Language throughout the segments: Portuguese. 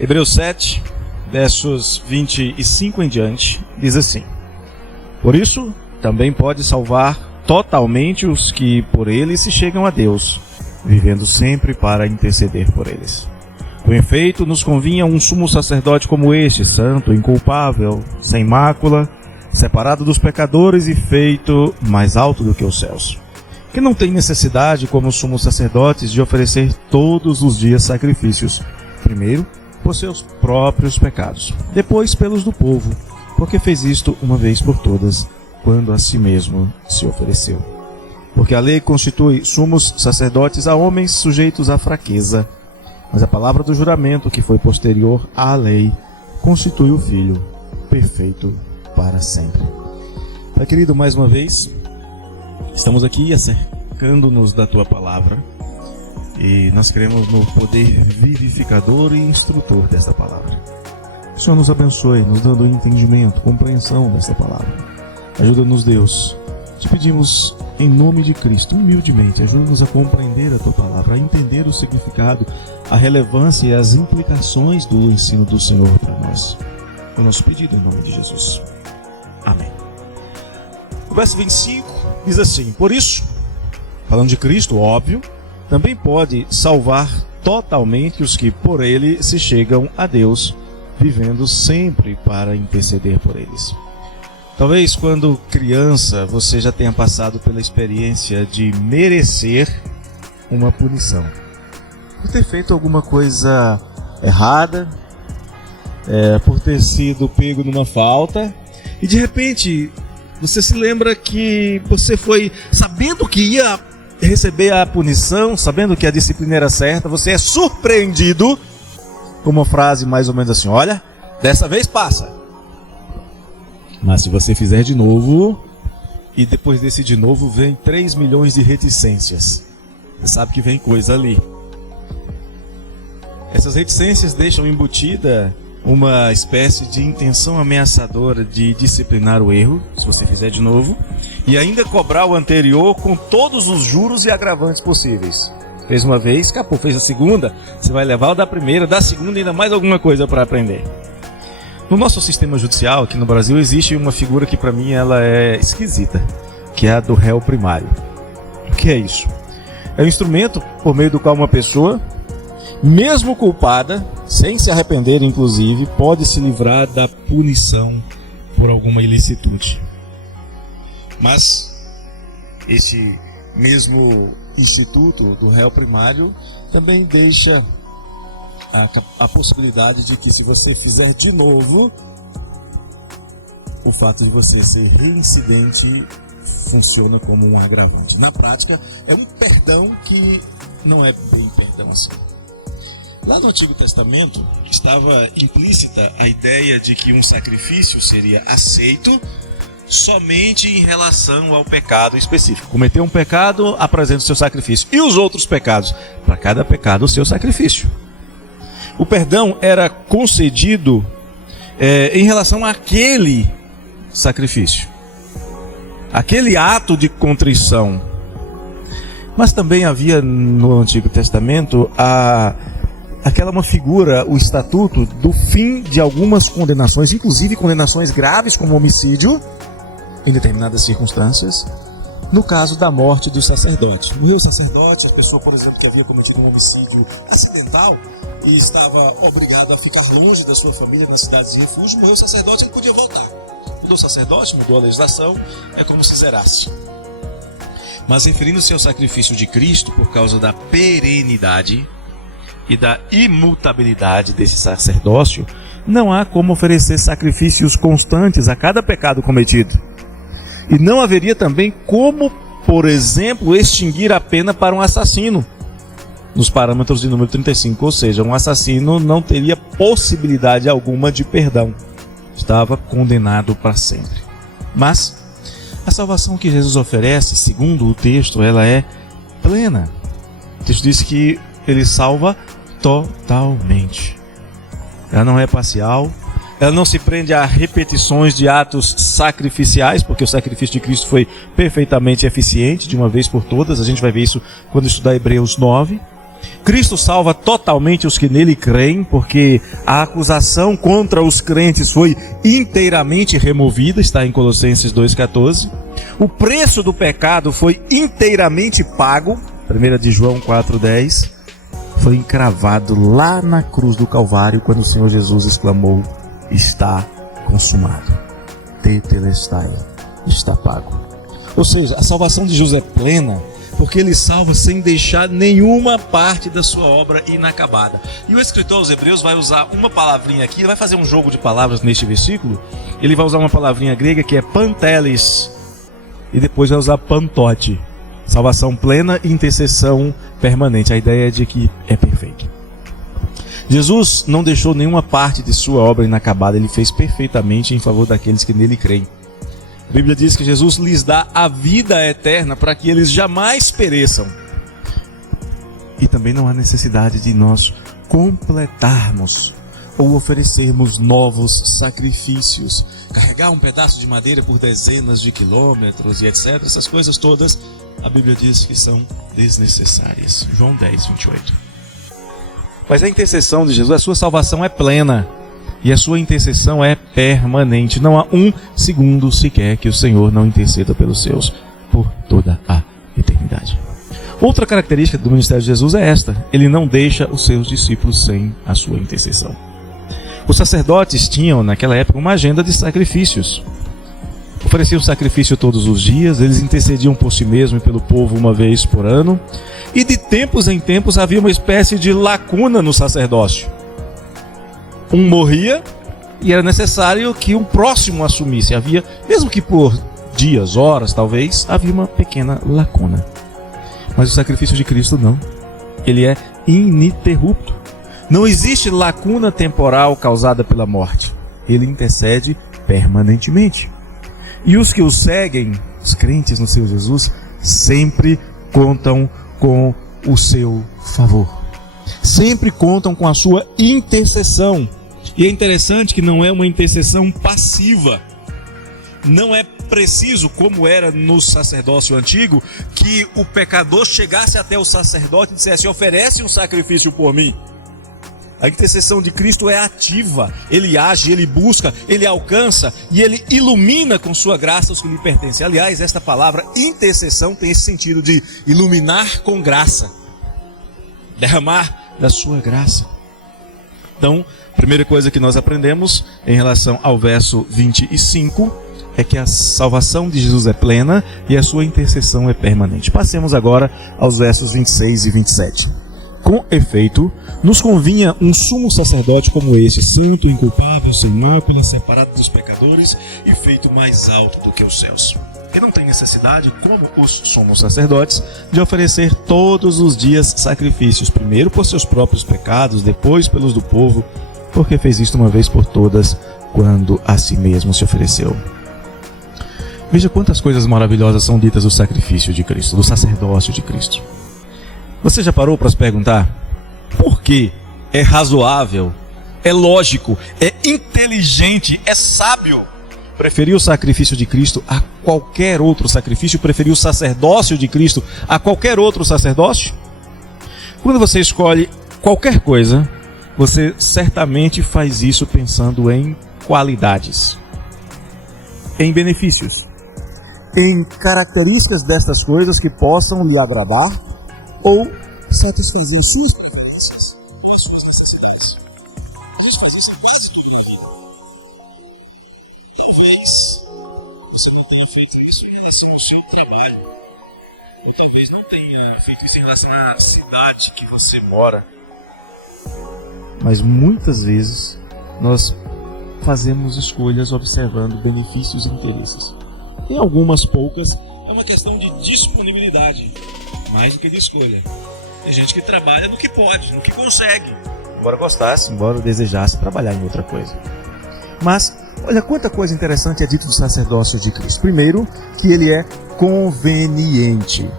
Hebreus 7, versos 25 em diante, diz assim: Por isso, também pode salvar totalmente os que por ele se chegam a Deus, vivendo sempre para interceder por eles. Com efeito, nos convinha um sumo sacerdote como este, santo, inculpável, sem mácula, separado dos pecadores e feito mais alto do que os céus, que não tem necessidade, como os sumos sacerdotes, de oferecer todos os dias sacrifícios, primeiro por seus próprios pecados, depois pelos do povo, porque fez isto uma vez por todas, quando a si mesmo se ofereceu. Porque a lei constitui sumos sacerdotes a homens sujeitos à fraqueza, mas a palavra do juramento, que foi posterior à lei, constitui o Filho perfeito para sempre. Pai querido, mais uma vez, estamos aqui acercando-nos da Tua palavra e nós cremos no poder vivificador e instrutor desta palavra. O Senhor nos abençoe, nos dando entendimento, compreensão desta palavra. Ajuda-nos, Deus. Te pedimos em nome de Cristo, humildemente, ajuda-nos a compreender a Tua palavra, a entender o significado, a relevância e as implicações do ensino do Senhor para nós. É o nosso pedido em nome de Jesus. Amém. O verso 25 diz assim: Por isso, falando de Cristo, óbvio, também pode salvar totalmente os que por ele se chegam a Deus, vivendo sempre para interceder por eles. Talvez quando criança você já tenha passado pela experiência de merecer uma punição, por ter feito alguma coisa errada, por ter sido pego numa falta, e de repente você se lembra que você foi sabendo que ia receber a punição, sabendo que a disciplina era certa, você é surpreendido com uma frase mais ou menos assim: olha, dessa vez passa, mas se você fizer de novo, e depois desse de novo vem 3 milhões de reticências. Você sabe que vem coisa ali. Essas reticências deixam embutida uma espécie de intenção ameaçadora de disciplinar o erro, se você fizer de novo, e ainda cobrar o anterior com todos os juros e agravantes possíveis. Fez uma vez, escapou. Fez a segunda, você vai levar o da primeira, da segunda, ainda mais alguma coisa para aprender. No nosso sistema judicial, aqui no Brasil, existe uma figura que para mim ela é esquisita, que é a do réu primário. O que é isso? É um instrumento por meio do qual uma pessoa, mesmo culpada, sem se arrepender inclusive, pode se livrar da punição por alguma ilicitude. Mas esse mesmo instituto do réu primário também deixa a possibilidade de que, se você fizer de novo, o fato de você ser reincidente funciona como um agravante. Na prática, é um perdão que não é bem perdão assim. Lá no Antigo Testamento estava implícita a ideia de que um sacrifício seria aceito somente em relação ao pecado específico. Cometeu um pecado, apresenta o seu sacrifício. E os outros pecados? Para cada pecado, o seu sacrifício. O perdão era concedido em relação àquele sacrifício, aquele ato de contrição. Mas também havia no Antigo Testamento uma figura, o estatuto do fim de algumas condenações, inclusive condenações graves como homicídio, em determinadas circunstâncias, no caso da morte do sacerdote. Morreu o sacerdote, a pessoa, por exemplo, que havia cometido um homicídio acidental e estava obrigado a ficar longe da sua família nas cidades de refúgio, morreu o sacerdote, ele podia voltar. Mudou o sacerdote, mudou a legislação, é como se zerasse. Mas referindo-se ao sacrifício de Cristo, por causa da perenidade e da imutabilidade desse sacerdócio, não há como oferecer sacrifícios constantes a cada pecado cometido. E não haveria também como, por exemplo, extinguir a pena para um assassino, nos parâmetros de número 35, ou seja, um assassino não teria possibilidade alguma de perdão, estava condenado para sempre. Mas a salvação que Jesus oferece, segundo o texto, ela é plena. O texto diz que ele salva totalmente. Ela não é parcial, ela não se prende a repetições de atos sacrificiais, porque o sacrifício de Cristo foi perfeitamente eficiente, de uma vez por todas. A gente vai ver isso quando estudar Hebreus 9. Cristo salva totalmente os que nele creem, porque a acusação contra os crentes foi inteiramente removida, está em Colossenses 2,14. O preço do pecado foi inteiramente pago, 1 de João 4,10. Foi encravado lá na cruz do Calvário, quando o Senhor Jesus exclamou: está consumado. Tetelestai, está pago. Ou seja, a salvação de Jesus é plena, porque ele salva sem deixar nenhuma parte da sua obra inacabada. E o escritor aos Hebreus vai usar uma palavrinha aqui, ele vai fazer um jogo de palavras neste versículo. Ele vai usar uma palavrinha grega que é panteles, e depois vai usar pantote. Salvação plena e intercessão permanente. A ideia é de que é perfeito. Jesus não deixou nenhuma parte de sua obra inacabada, ele fez perfeitamente em favor daqueles que nele creem. A Bíblia diz que Jesus lhes dá a vida eterna para que eles jamais pereçam. E também não há necessidade de nós completarmos ou oferecermos novos sacrifícios. Carregar um pedaço de madeira por dezenas de quilômetros e etc. Essas coisas todas, a Bíblia diz que são desnecessárias. João 10, 28. Mas a intercessão de Jesus, a sua salvação é plena. E a sua intercessão é permanente. Não há um segundo sequer que o Senhor não interceda pelos seus por toda a eternidade. Outra característica do ministério de Jesus é esta: ele não deixa os seus discípulos sem a sua intercessão. Os sacerdotes tinham naquela época uma agenda de sacrifícios. Ofereciam sacrifício todos os dias, eles intercediam por si mesmos e pelo povo uma vez por ano. E de tempos em tempos havia uma espécie de lacuna no sacerdócio. Um morria e era necessário que um próximo assumisse. Havia, mesmo que por dias, horas talvez, havia uma pequena lacuna. Mas o sacrifício de Cristo não. Ele é ininterrupto. Não existe lacuna temporal causada pela morte. Ele intercede permanentemente. E os que o seguem, os crentes no Senhor Jesus, sempre contam com o seu favor. Sempre contam com a sua intercessão. E é interessante que não é uma intercessão passiva. Não é preciso, como era no sacerdócio antigo, que o pecador chegasse até o sacerdote e dissesse: oferece um sacrifício por mim. A intercessão de Cristo é ativa. Ele age, ele busca, ele alcança e ele ilumina com sua graça os que lhe pertencem. Aliás, esta palavra intercessão tem esse sentido de iluminar com graça, derramar da sua graça. Então, a primeira coisa que nós aprendemos em relação ao verso 25 é que a salvação de Jesus é plena e a sua intercessão é permanente. Passemos agora aos versos 26 e 27. Com efeito, nos convinha um sumo sacerdote como este, santo, inculpável, sem mácula, separado dos pecadores e feito mais alto do que os céus. Que não tem necessidade, como os sumos sacerdotes, de oferecer todos os dias sacrifícios, primeiro por seus próprios pecados, depois pelos do povo, porque fez isto uma vez por todas, quando a si mesmo se ofereceu. Veja quantas coisas maravilhosas são ditas do sacrifício de Cristo, do sacerdócio de Cristo. Você já parou para se perguntar por que é razoável, é lógico, é inteligente, é sábio preferir o sacrifício de Cristo a qualquer outro sacrifício, preferir o sacerdócio de Cristo a qualquer outro sacerdócio? Quando você escolhe qualquer coisa, você certamente faz isso pensando em qualidades, em benefícios, em características destas coisas que possam lhe agradar ou satisfazer suas preferências ou suas necessidades. Isso faz essa parte da minha vida. Talvez você não tenha feito isso em relação ao seu trabalho, ou talvez não tenha feito isso em relação à cidade que você mora. Mas muitas vezes nós fazemos escolhas observando benefícios e interesses. Em algumas poucas é uma questão de disponibilidade, mais do que de escolha. Tem gente que trabalha no que pode, no que consegue, embora gostasse, embora desejasse trabalhar em outra coisa. Mas olha quanta coisa interessante é dito do sacerdócio de Cristo. Primeiro, que ele é conveniente.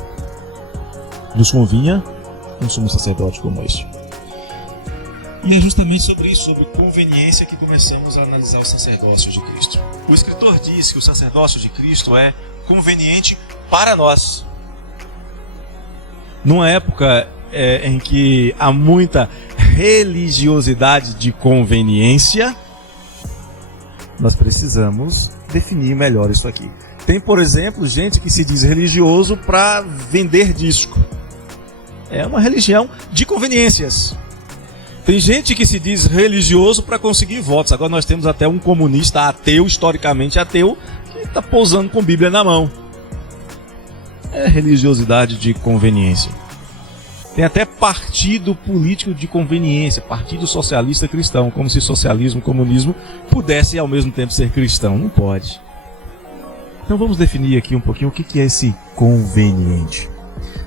Nos convinha um sumo sacerdote como este. E é justamente sobre isso, sobre conveniência, que começamos a analisar o sacerdócio de Cristo. O escritor diz que o sacerdócio de Cristo é conveniente para nós. Numa época em que há muita religiosidade de conveniência, nós precisamos definir melhor isso aqui. Tem, por exemplo, gente que se diz religioso para vender disco. É uma religião de conveniências. Tem gente que se diz religioso para conseguir votos. Agora nós temos até um comunista ateu, historicamente ateu, que está posando com Bíblia na mão. É religiosidade de conveniência. Tem até partido político de conveniência, partido socialista cristão, como se socialismo e comunismo pudessem ao mesmo tempo ser cristão. Não pode. Então vamos definir aqui um pouquinho o que é esse conveniente.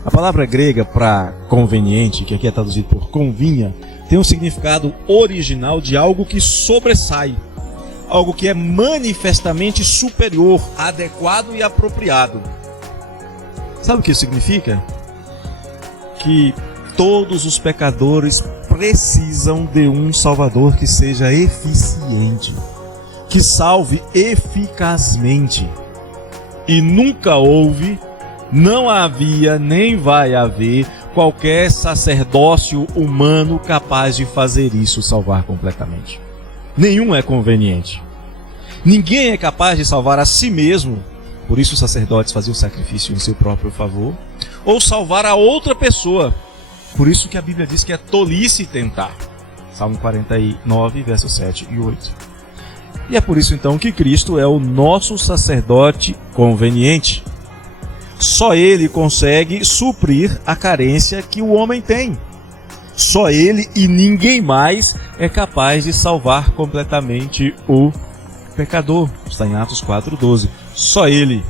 A palavra grega para conveniente, que aqui é traduzido por convinha, tem um significado original de algo que sobressai, algo que é manifestamente superior, adequado e apropriado. Sabe o que isso significa? Que todos os pecadores precisam de um Salvador que seja eficiente, que salve eficazmente. E nunca houve, não havia, nem vai haver qualquer sacerdócio humano capaz de fazer isso, salvar completamente. Nenhum é conveniente. Ninguém é capaz de salvar a si mesmo. Por isso os sacerdotes faziam sacrifício em seu próprio favor, ou salvar a outra pessoa. Por isso que a Bíblia diz que é tolice tentar. Salmo 49, versos 7 e 8. E é por isso então que Cristo é o nosso sacerdote conveniente. Só Ele consegue suprir a carência que o homem tem. Só Ele e ninguém mais é capaz de salvar completamente o pecador. Está em Atos 4:12. Só Ele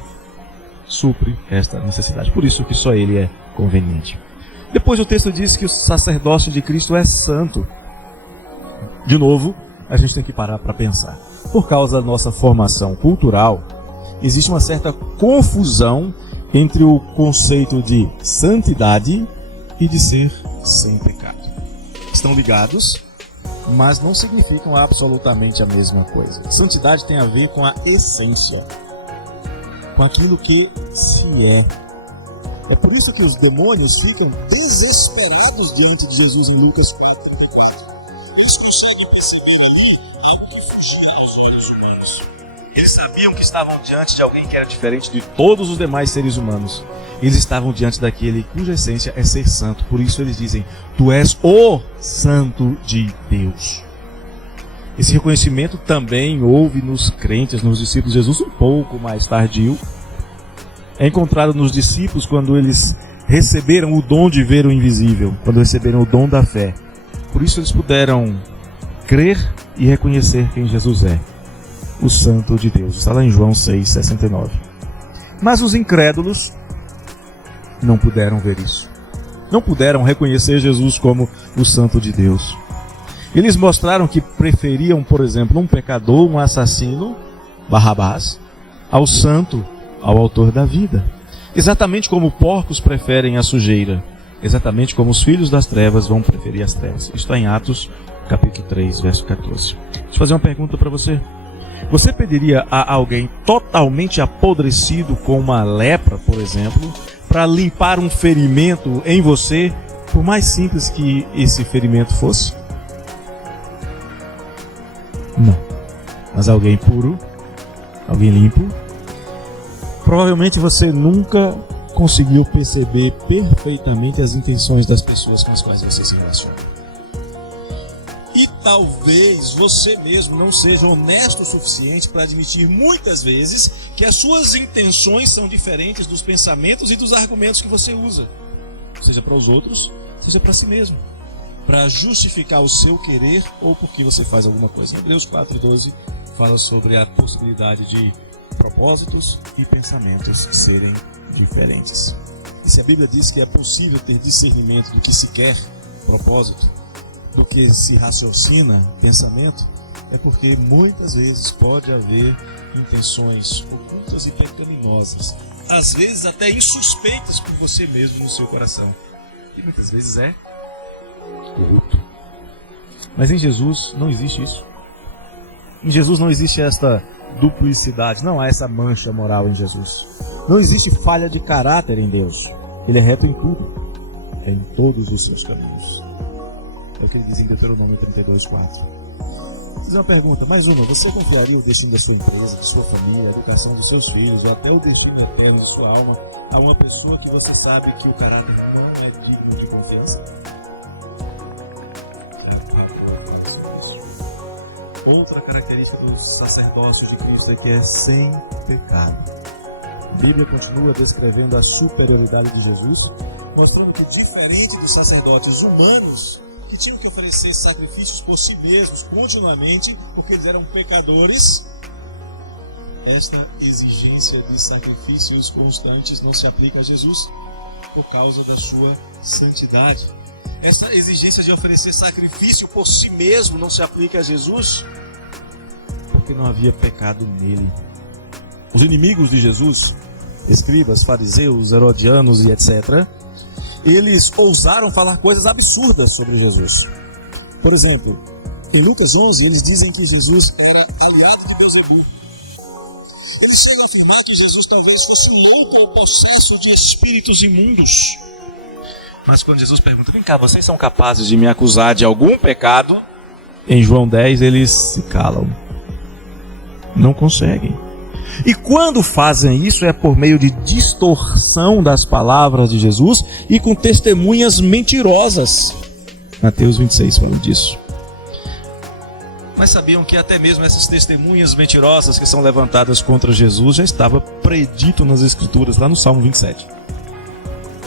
supre esta necessidade. Por isso que só Ele é conveniente. Depois o texto diz que o sacerdócio de Cristo é santo. De novo, a gente tem que parar para pensar. Por causa da nossa formação cultural, existe uma certa confusão entre o conceito de santidade e de ser sem pecado. Estão ligados, mas não significam absolutamente a mesma coisa. Santidade tem a ver com a essência, com aquilo que se é. É por isso que os demônios ficam desesperados diante de Jesus em Lucas 4. Eles conseguem perceber ali a fugindo aos olhos humanos. Eles sabiam que estavam diante de alguém que era diferente de todos os demais seres humanos. Eles estavam diante daquele cuja essência é ser santo. Por isso eles dizem: Tu és o Santo de Deus. Esse reconhecimento também houve nos crentes, nos discípulos de Jesus, um pouco mais tardio. É encontrado nos discípulos quando eles receberam o dom de ver o invisível, quando receberam o dom da fé. Por isso eles puderam crer e reconhecer quem Jesus é, o Santo de Deus. Está lá em João 6,69. Mas os incrédulos não puderam ver isso. Não puderam reconhecer Jesus como o Santo de Deus. Eles mostraram que preferiam, por exemplo, um pecador, um assassino, Barrabás, ao santo, ao autor da vida. Exatamente como porcos preferem a sujeira. Exatamente como os filhos das trevas vão preferir as trevas. Isso está em Atos, capítulo 3, verso 14. Deixa eu fazer uma pergunta para você. Você pediria a alguém totalmente apodrecido com uma lepra, por exemplo, para limpar um ferimento em você, por mais simples que esse ferimento fosse? Não. Mas alguém puro, alguém limpo. Provavelmente você nunca conseguiu perceber perfeitamente as intenções das pessoas com as quais você se relaciona. E talvez você mesmo não seja honesto o suficiente para admitir muitas vezes que as suas intenções são diferentes dos pensamentos e dos argumentos que você usa, seja para os outros, seja para si mesmo, para justificar o seu querer ou porque você faz alguma coisa. Em Hebreus 4:12 fala sobre a possibilidade de propósitos e pensamentos serem diferentes. E se a Bíblia diz que é possível ter discernimento do que se quer, propósito, do que se raciocina, pensamento, é porque muitas vezes pode haver intenções ocultas e pecaminosas, às vezes até insuspeitas por você mesmo no seu coração, e muitas vezes é corrupto. Mas em Jesus não existe isso. Em Jesus não existe esta duplicidade, não há essa mancha moral em Jesus. Não existe falha de caráter em Deus. Ele é reto em tudo. em todos os seus caminhos. É o que ele diz em Deuteronômio 32:4. Vou fazer uma pergunta, mais uma. Você confiaria o destino da sua empresa, de sua família, a educação dos seus filhos, ou até o destino eterno de sua alma a uma pessoa que você sabe que o caráter não é digno de confiança? Outra característica do sacerdócio de Cristo é que é sem pecado. A Bíblia continua descrevendo a superioridade de Jesus, mostrando que, diferente dos sacerdotes humanos, que tinham que oferecer sacrifícios por si mesmos continuamente, porque eles eram pecadores, esta exigência de sacrifícios constantes não se aplica a Jesus, por causa da sua santidade. Essa exigência de oferecer sacrifício por si mesmo não se aplica a Jesus, porque não havia pecado nele. Os inimigos de Jesus, escribas, fariseus, herodianos e etc., eles ousaram falar coisas absurdas sobre Jesus. Por exemplo, em Lucas 11, eles dizem que Jesus era aliado de Beelzebul. Eles chegam a afirmar que Jesus talvez fosse louco ou possesso de espíritos imundos. Mas quando Jesus pergunta, vem cá, vocês são capazes de me acusar de algum pecado? Em João 10 eles se calam. Não conseguem. E quando fazem isso é por meio de distorção das palavras de Jesus e com testemunhas mentirosas. Mateus 26 fala disso. Mas sabiam que até mesmo essas testemunhas mentirosas que são levantadas contra Jesus já estava predito nas Escrituras, lá no Salmo 27.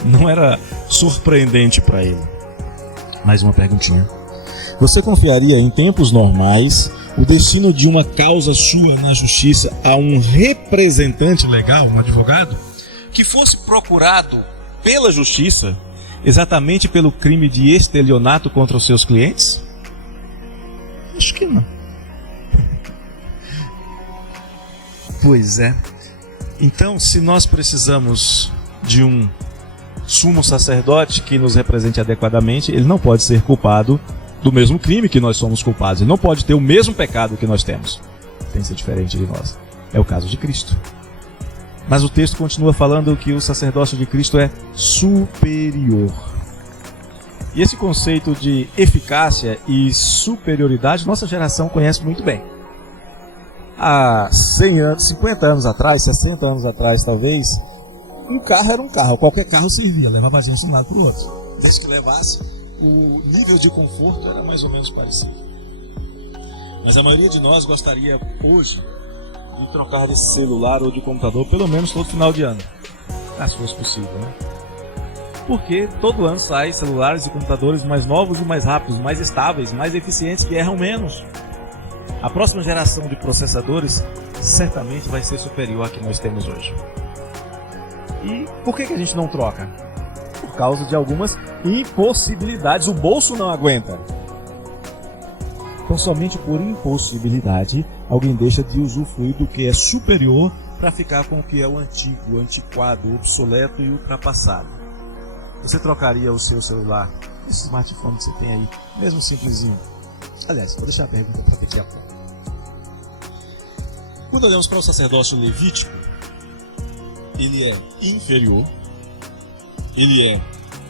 Não era surpreendente para ele. Mais uma perguntinha. Você confiaria em tempos normais o destino de uma causa sua na justiça a um representante legal, um advogado, que fosse procurado pela justiça exatamente pelo crime de estelionato contra os seus clientes? Acho que não. Pois é. Então, se nós precisamos de um sumo sacerdote que nos represente adequadamente, ele não pode ser culpado do mesmo crime que nós somos culpados. Ele não pode ter o mesmo pecado que nós temos. Tem que ser diferente de nós. É o caso de Cristo. Mas o texto continua falando que o sacerdócio de Cristo é superior. E esse conceito de eficácia e superioridade, nossa geração conhece muito bem. Há 100 anos, 50 anos atrás, 60 anos atrás talvez, um carro era um carro, qualquer carro servia, levava a gente de um lado para o outro. Desde que levasse, o nível de conforto era mais ou menos parecido. Mas a maioria de nós gostaria hoje de trocar de celular ou de computador pelo menos todo final de ano, se fosse possível, né? Porque todo ano saem celulares e computadores mais novos e mais rápidos, mais estáveis, mais eficientes, que erram menos. A próxima geração de processadores certamente vai ser superior à que nós temos hoje. E por que a gente não troca? Por causa de algumas impossibilidades. O bolso não aguenta. Então, somente por impossibilidade, alguém deixa de usufruir do que é superior para ficar com o que é o antigo, o antiquado, o obsoleto e ultrapassado. Você trocaria o seu celular, esse smartphone que você tem aí, mesmo simplesinho? Aliás, vou deixar a pergunta para daqui a pouco. Quando olhamos para o sacerdócio levítico, ele é inferior, ele é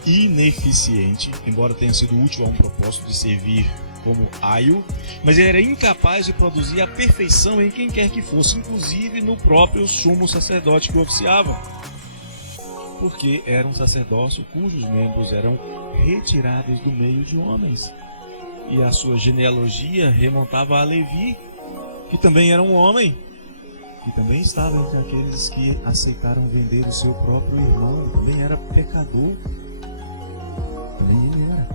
ineficiente, embora tenha sido útil a um propósito de servir como aio, mas ele era incapaz de produzir a perfeição em quem quer que fosse, inclusive no próprio sumo sacerdote que o oficiava. Porque era um sacerdócio cujos membros eram retirados do meio de homens. E a sua genealogia remontava a Levi, que também era um homem, que também estava entre aqueles que aceitaram vender o seu próprio irmão, também era pecador. Também ele era.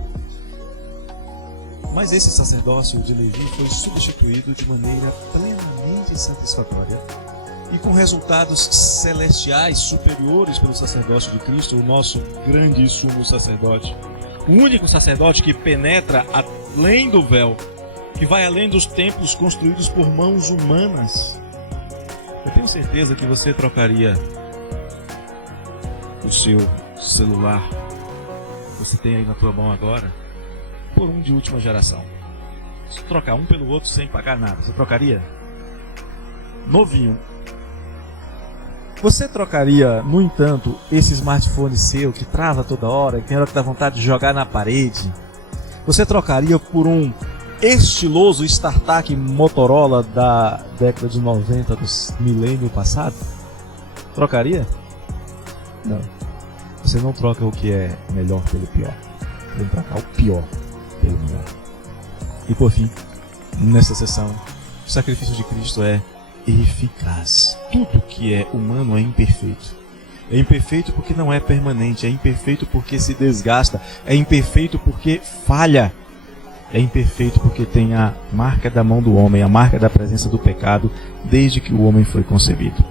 Mas esse sacerdócio de Levi foi substituído de maneira plenamente satisfatória e com resultados celestiais superiores pelo sacerdócio de Cristo, o nosso grande sumo sacerdote. O único sacerdote que penetra além do véu, que vai além dos templos construídos por mãos humanas. Eu tenho certeza que você trocaria o seu celular que você tem aí na tua mão agora por um de última geração. Se trocar um pelo outro sem pagar nada, você trocaria? Novinho. Você trocaria, no entanto, esse smartphone seu que trava toda hora, que tem hora que dá vontade de jogar na parede? Você trocaria por um estiloso StarTAC Motorola da década de 90 do milênio passado? Trocaria? Não. Você não troca o que é melhor pelo pior. Você vai trocar o pior pelo melhor. E por fim, nesta sessão, o sacrifício de Cristo é eficaz. Tudo que é humano é imperfeito. É imperfeito porque não é permanente, é imperfeito porque se desgasta, é imperfeito porque falha, é imperfeito porque tem a marca da mão do homem, a marca da presença do pecado, desde que o homem foi concebido.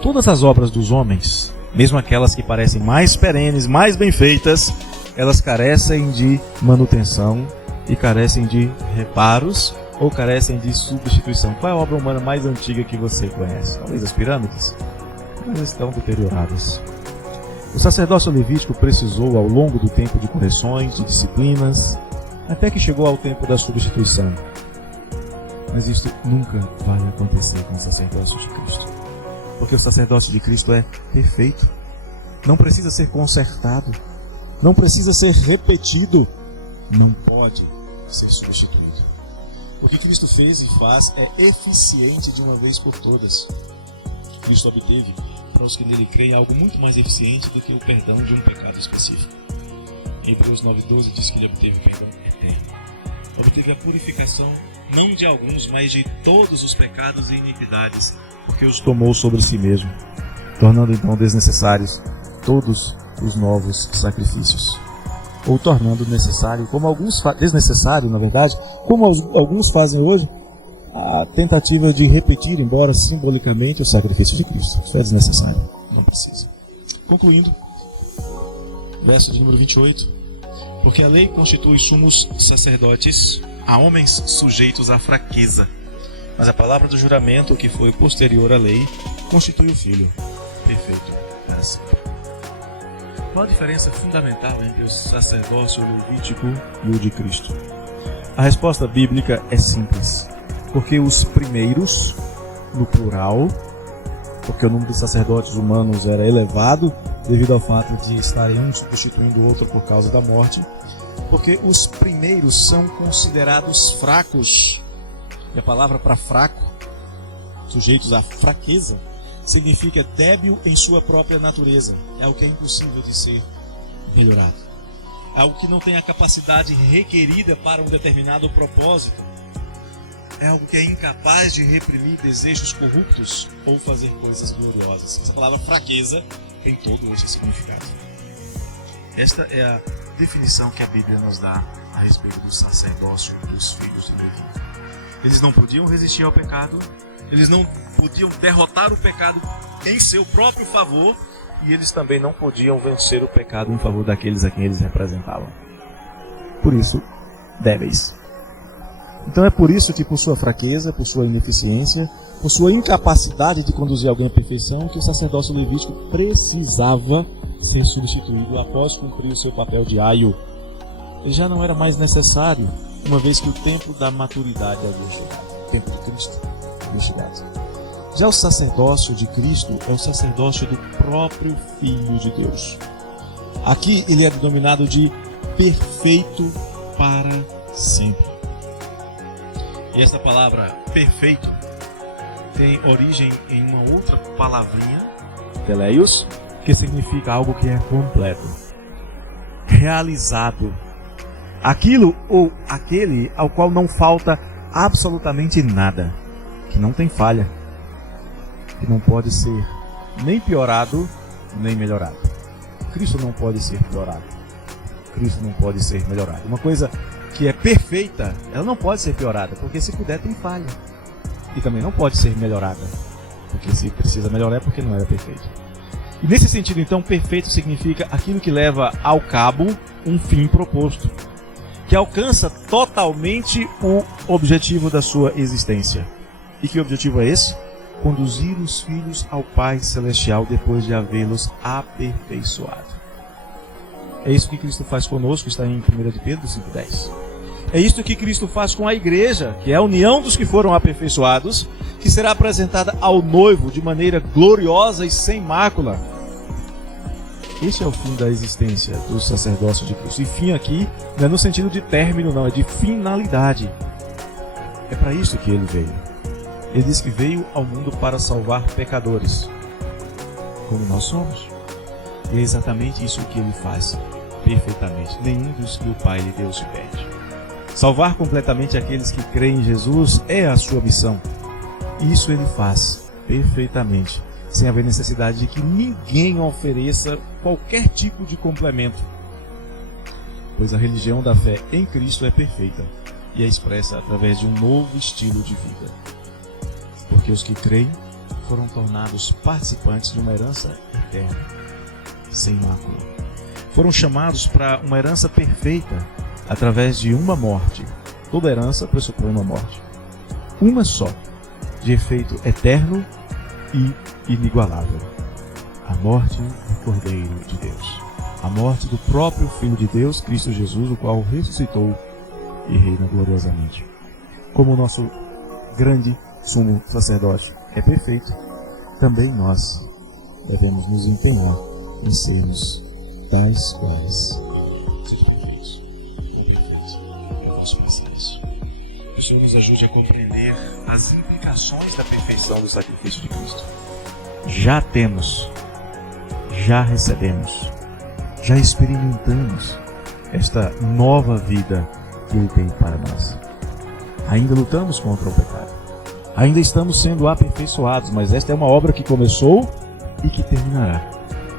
Todas as obras dos homens, mesmo aquelas que parecem mais perenes, mais bem feitas, elas carecem de manutenção e carecem de reparos ou carecem de substituição. Qual é a obra humana mais antiga que você conhece? Talvez as pirâmides? Elas estão deterioradas. O sacerdócio levítico precisou, ao longo do tempo, de correções, de disciplinas, até que chegou ao tempo da substituição. Mas isso nunca vai acontecer com o sacerdócio de Cristo. Porque o sacerdócio de Cristo é perfeito. Não precisa ser consertado. Não precisa ser repetido. Não pode ser substituído. O que Cristo fez e faz é eficiente de uma vez por todas. Cristo obteve, para os que nele creem, algo muito mais eficiente do que o perdão de um pecado específico. Em Hebreus 9,12 diz que ele obteve o perdão eterno. Obteve a purificação, não de alguns, mas de todos os pecados e iniquidades, porque os tomou sobre si mesmo, tornando então desnecessários todos os novos sacrifícios. Ou tornando necessário, como alguns desnecessário, na verdade, como alguns fazem hoje, a tentativa de repetir, embora simbolicamente, o sacrifício de Cristo. Isso é desnecessário, não precisa. Concluindo, verso de número 28. Porque a lei constitui sumos sacerdotes a homens sujeitos à fraqueza, mas a palavra do juramento, que foi posterior à lei, constitui o Filho perfeito para sempre. Qual a diferença fundamental entre o sacerdócio levítico e o de Cristo? A resposta bíblica é simples. Porque os primeiros, no plural, porque o número de sacerdotes humanos era elevado, devido ao fato de estarem um substituindo o outro por causa da morte, porque os primeiros são considerados fracos. E a palavra para fraco, sujeitos à fraqueza, significa débil em sua própria natureza. É algo que é impossível de ser melhorado. É algo que não tem a capacidade requerida para um determinado propósito. É algo que é incapaz de reprimir desejos corruptos ou fazer coisas gloriosas. Essa palavra fraqueza tem todo esse significado. Esta é a definição que a Bíblia nos dá a respeito do sacerdócio dos filhos de Levi. Eles não podiam resistir ao pecado, eles não podiam derrotar o pecado em seu próprio favor, e eles também não podiam vencer o pecado em favor daqueles a quem eles representavam. Por isso, débeis. Então é por isso que, por sua fraqueza, por sua ineficiência, por sua incapacidade de conduzir alguém à perfeição, que o sacerdócio levítico precisava ser substituído após cumprir o seu papel de aio. Ele já não era mais necessário, uma vez que o tempo da maturidade havia chegado, o tempo de Cristo havia chegado. Já o sacerdócio de Cristo é o sacerdócio do próprio Filho de Deus. Aqui ele é denominado de perfeito para sempre. E essa palavra perfeito tem origem em uma outra palavrinha, teleios, que significa algo que é completo, realizado. Aquilo ou aquele ao qual não falta absolutamente nada, que não tem falha, que não pode ser nem piorado, nem melhorado. Cristo não pode ser piorado. Cristo não pode ser melhorado. Uma coisa que é perfeita, ela não pode ser piorada, porque se puder tem falha. E também não pode ser melhorada, porque se precisa melhorar é porque não era perfeito. E nesse sentido, então, perfeito significa aquilo que leva ao cabo um fim proposto, que alcança totalmente o objetivo da sua existência. E que objetivo é esse? Conduzir os filhos ao Pai Celestial depois de havê-los aperfeiçoado. É isso que Cristo faz conosco, está em 1 de Pedro 5,10. É isso que Cristo faz com a igreja, que é a união dos que foram aperfeiçoados, que será apresentada ao noivo de maneira gloriosa e sem mácula. Esse é o fim da existência do sacerdócio de Cristo. E fim aqui não é no sentido de término, não, é de finalidade. É para isso que ele veio. Ele diz que veio ao mundo para salvar pecadores, como nós somos. E é exatamente isso que ele faz, perfeitamente. Nenhum dos que o Pai lhe deu se perde. Salvar completamente aqueles que creem em Jesus é a sua missão. E isso ele faz perfeitamente, sem haver necessidade de que ninguém ofereça qualquer tipo de complemento. Pois a religião da fé em Cristo é perfeita e é expressa através de um novo estilo de vida. Porque os que creem foram tornados participantes de uma herança eterna, sem mácula. Foram chamados para uma herança perfeita através de uma morte. Toda herança pressupõe uma morte. Uma só, de efeito eterno e inigualável. A morte do Cordeiro de Deus. A morte do próprio Filho de Deus, Cristo Jesus, o qual ressuscitou e reina gloriosamente. Como o nosso grande sumo sacerdote é perfeito, também nós devemos nos empenhar em sermos tais quais. Seja perfeitos, ou perfeitos. Eu vou expressar isso. Que o Senhor nos ajude a compreender as implicações da perfeição do sacrifício de Cristo. Já temos, já recebemos, já experimentamos esta nova vida que Ele tem para nós. Ainda lutamos contra o pecado. Ainda estamos sendo aperfeiçoados, mas esta é uma obra que começou e que terminará.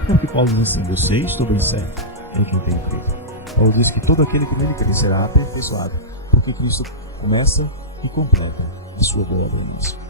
É o que Paulo diz assim: eu sei, estou bem certo, em quem tenho crido. Paulo diz que todo aquele que nele crê será aperfeiçoado, porque Cristo começa e completa a sua boa obra nisso.